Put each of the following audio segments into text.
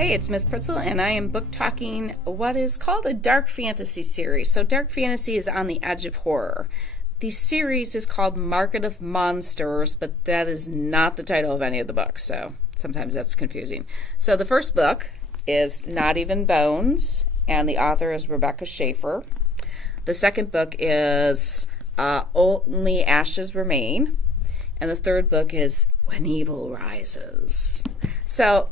Hey, it's Miss Pretzel, and I am book talking what is called a dark fantasy series. So dark fantasy is on the edge of horror. The series is called Market of Monsters, but that is not the title of any of the books, so sometimes that's confusing. So the first book is Not Even Bones, and the author is Rebecca Schaeffer. The second book is Only Ashes Remain, and the third book is When Evil Rises. So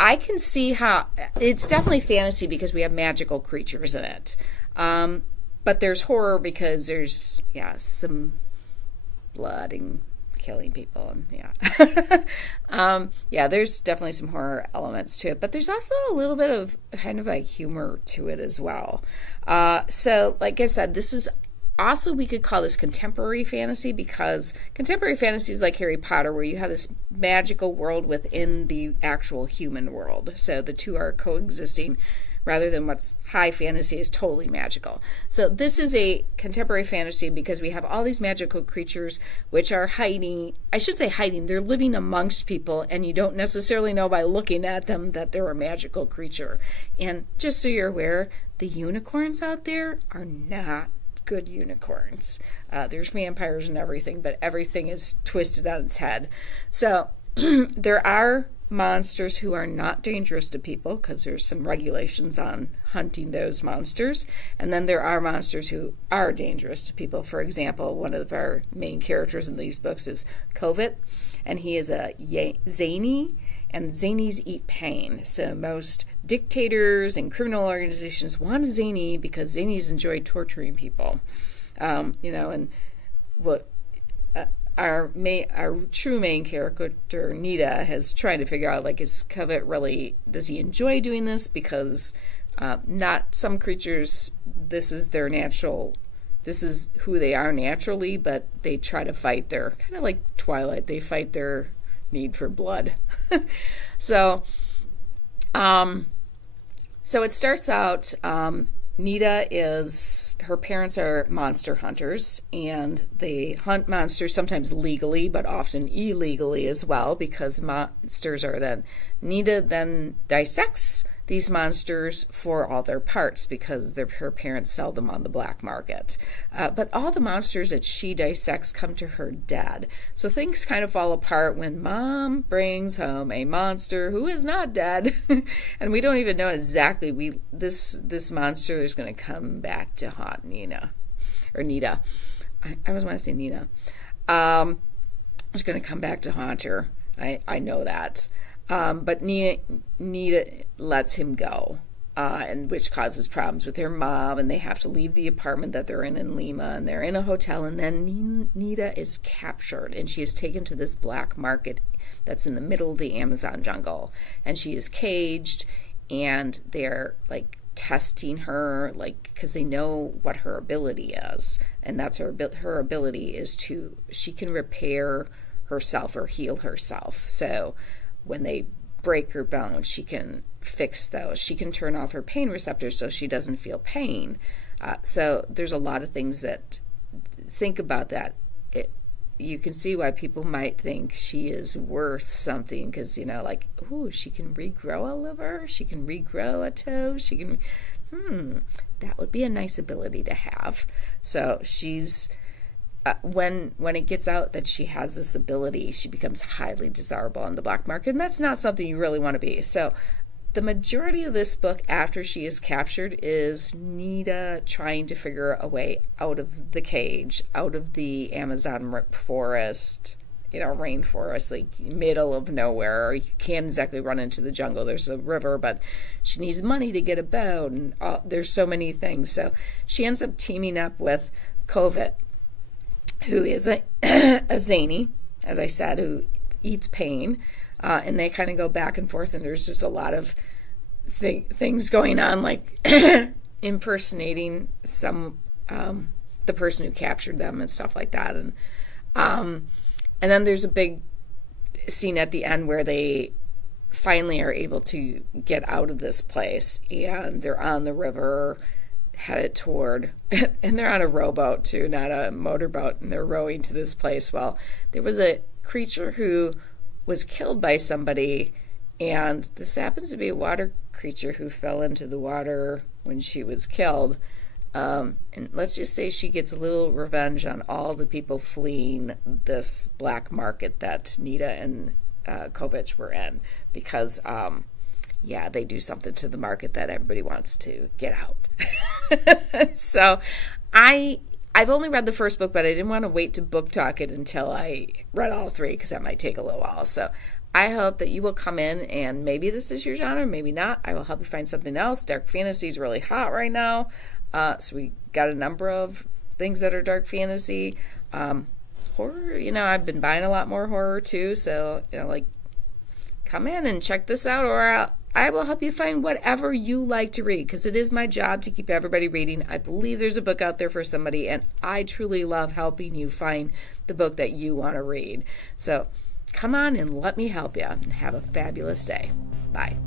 I can see how it's definitely fantasy because we have magical creatures in it. But there's horror because there's, some blood and killing people. And there's definitely some horror elements to it. But there's also a little bit of kind of a humor to it as well. So like I said, this is also, we could call this contemporary fantasy because contemporary fantasy is like Harry Potter, where you have this magical world within the actual human world. So the two are coexisting rather than what's high fantasy is totally magical. So this is a contemporary fantasy because we have all these magical creatures which are hiding. I should say hiding. They're living amongst people, and you don't necessarily know by looking at them that they're a magical creature. And just so you're aware, the unicorns out there are not good unicorns. There's vampires and everything, but everything is twisted on its head. So there are monsters who are not dangerous to people because there's some regulations on hunting those monsters. And then there are monsters who are dangerous to people. For example, one of our main characters in these books is Kovet, and he is a zany, and zanies eat pain. So most dictators and criminal organizations want a zany because zanies enjoy torturing people. And what our true main character, Nita, has tried to figure out, like, is Kovet really, does he enjoy doing this? Because not some creatures, this is who they are naturally, but they try to fight their, kind of like Twilight, they fight their need for blood. So it starts out, Nita her parents are monster hunters, and they hunt monsters sometimes legally, but often illegally as well, because monsters are then, Nita then dissects these monsters for all their parts because her parents sell them on the black market. But all the monsters that she dissects come to her dead. So things kind of fall apart when Mom brings home a monster who is not dead. And we don't even know exactly, this monster is going to come back to haunt Nita. I always want to say Nina. It's going to come back to haunt her. I know that. But Nita lets him go, and which causes problems with their mom, and they have to leave the apartment that they're in Lima, and they're in a hotel, and then Nita is captured, and she is taken to this black market that's in the middle of the Amazon jungle, and she is caged, and they're like testing her, like, because they know what her ability is, and that's her ability is she can repair herself or heal herself. So when they break her bones, she can fix those. She can turn off her pain receptors so she doesn't feel pain. So there's a lot of things that, think about that. You can see why people might think she is worth something because, she can regrow a liver, she can regrow a toe, she can, that would be a nice ability to have. So she's, when it gets out that she has this ability, she becomes highly desirable on the black market, and that's not something you really want to be. So the majority of this book, after she is captured, is Nita trying to figure a way out of the cage, out of the Amazon forest, rainforest, like middle of nowhere. You can't exactly run into the jungle. There's a river, but she needs money to get a boat, and there's so many things. So she ends up teaming up with Kovet, who is a zany, as I said, who eats pain, and they kind of go back and forth, and there's just a lot of things going on, like impersonating the person who captured them and stuff like that, and then there's a big scene at the end where they finally are able to get out of this place, and they're on the river headed toward, and they're on a rowboat too, not a motorboat, and they're rowing to this place. Well, there was a creature who was killed by somebody And this happens to be a water creature who fell into the water when she was killed. And let's just say she gets a little revenge on all the people fleeing this black market that Nita and Kovich were in, because they do something to the market that everybody wants to get out. So I've only read the first book, but I didn't want to wait to book talk it until I read all three, because that might take a little while. So I hope that you will come in, and maybe this is your genre, maybe not. I will help you find something else. Dark fantasy is really hot right now. So we got a number of things that are dark fantasy. Horror, I've been buying a lot more horror too. So, come in and check this out, or I will help you find whatever you like to read, because it is my job to keep everybody reading. I believe there's a book out there for somebody, and I truly love helping you find the book that you want to read. So come on and let me help you, and have a fabulous day. Bye.